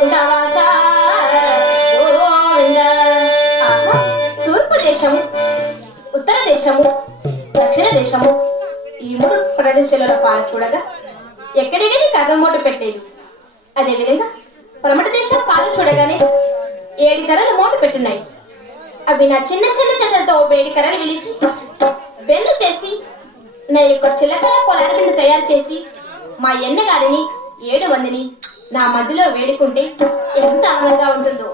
వైకుంఠవాసా తూర్పు దేశము, ఉత్తర దేశము, దక్షిణ దేశము ఈ 3 ప్రదేశాలలో పాలు చూడగా ఎక్కడెక్కడి కర్రమోటు పెట్టేది. అదేవిధంగా పరమట దేశం పాలు చూడగానే 7 కర్రలు మోటు పెట్టున్నాయి. అవి నా చిన్న చిన్న చేతులతో 7 కర్రలు విలిచి బెల్లు చేసి నా యొక్క చిలకల పొలాలను తయారు చేసి మా ఎన్నగారిని 7 మందిని నా మధ్యలో వేడుకుంటే ఎంత ఆనందంగా ఉంటుందో.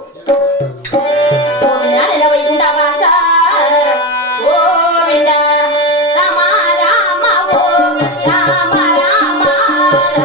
వైకుంఠవాసా గోవింద రామ రామ ఓ రామ రామ రామ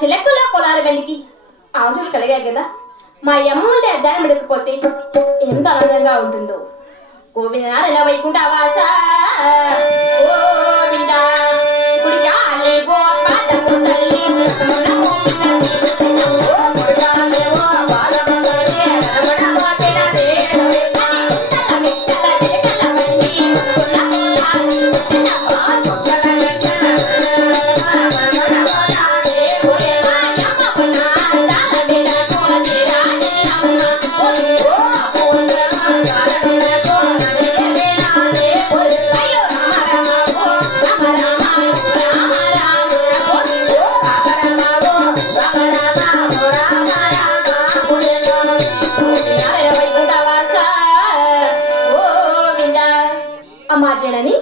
చిలకల పొలాల వెలికి ఆశలు కలిగాయి కదా. మా అమ్మ ఉంటే అద్దాన్ని మెడకపోతే ఎంత ఆనందంగా ఉంటుందో. గోవింద ఇలా వైకుంఠవాస గోవింద గుడిగాలే గోపాదము తల్లి నమో రామ అమ్మా జనని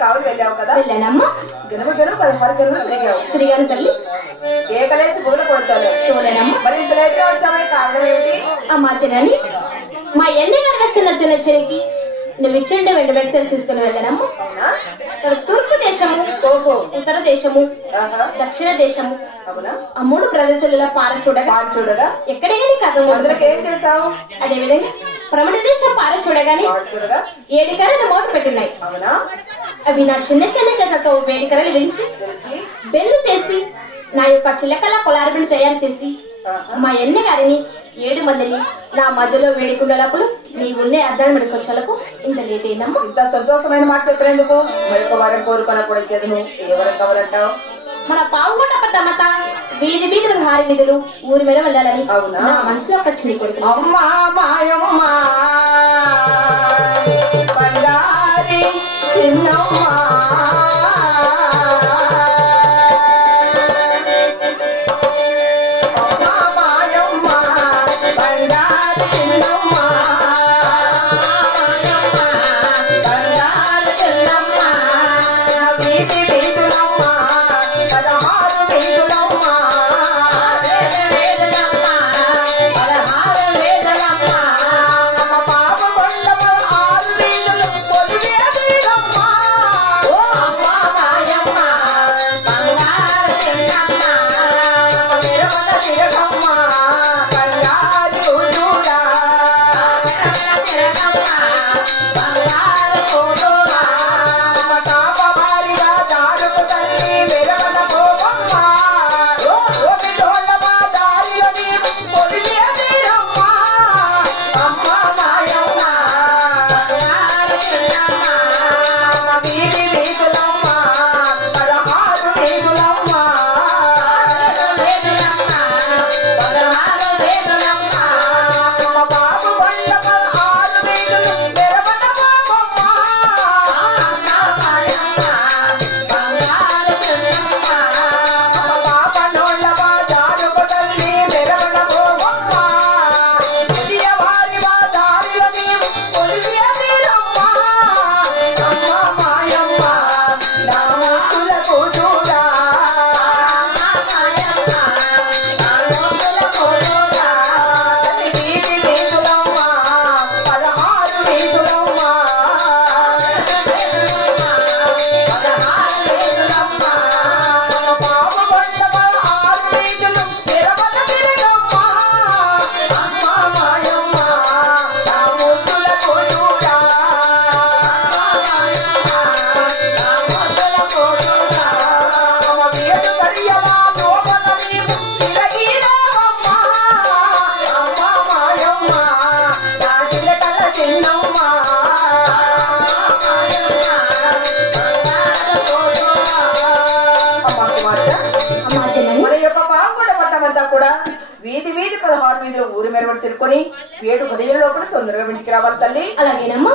కావులు వెళ్ళావు కదా? వెళ్ళానమ్మా. గెలుపు 16 గెలుపు తిరిగాను తల్లి. ఏకలేసి గుగులు కొడతాను చూడలేనమ్మా. మరి ఇంత లేట్ గా వచ్చావు, కారణం ఏమిటి? అమ్మా తినని మా ఎన్ని గారు వస్తున్న తినచ్చరికి నువ్వు ఇచ్చిండే వెంట వెంట తీసుకుని వెళ్ళానమ్మా. తూర్పు దేశము, ఉత్తర దేశము, దక్షిణ దేశము, ఆ 3 ప్రదేశాలలో పార చూడగా ఎక్కడైనా కథ ఏం చేశావు? అదేవిధంగా ప్రమణ దేశం పార చూడగానే 7 కర్రలు మోట పెట్టున్నాయి. అవి నా చిన్న చిన్న కథతో వేడికరలు వేసి బెల్లు చేసి నా యొక్క చిలకల కొలారబిని తయారు చేసి మా ఎన్న గారిని 7 మందిని నా మధ్యలో వేడుకున్నప్పుడు నీవున్నే అర్థాలు మెడుకొచ్చాలకు ఇంత లేట్ అయిందమ్మా. ఇంత సంతోషమైన మాట చెప్పినందుకు మరొక వారం కోరుకొనకూడదు. ఎవరు కావాలంటావు? మన పావుగొండ పట్టమత వీధి వీధులు హారి వీధులు ఊరి మీద వెళ్ళాలని నా మనసులో ఒక చిన్న కొడుకు. అమ్మా మాయమ్మా బంగారి చిన్నమ్మా మేమంతా కూడా వీధి 16 వీధిలో ఊరి మెరవడి తిరుకొని 7 ఉదయం లోపల తొందరగా ఇంటికి రావాలి తల్లి. అలాగేనమ్మా.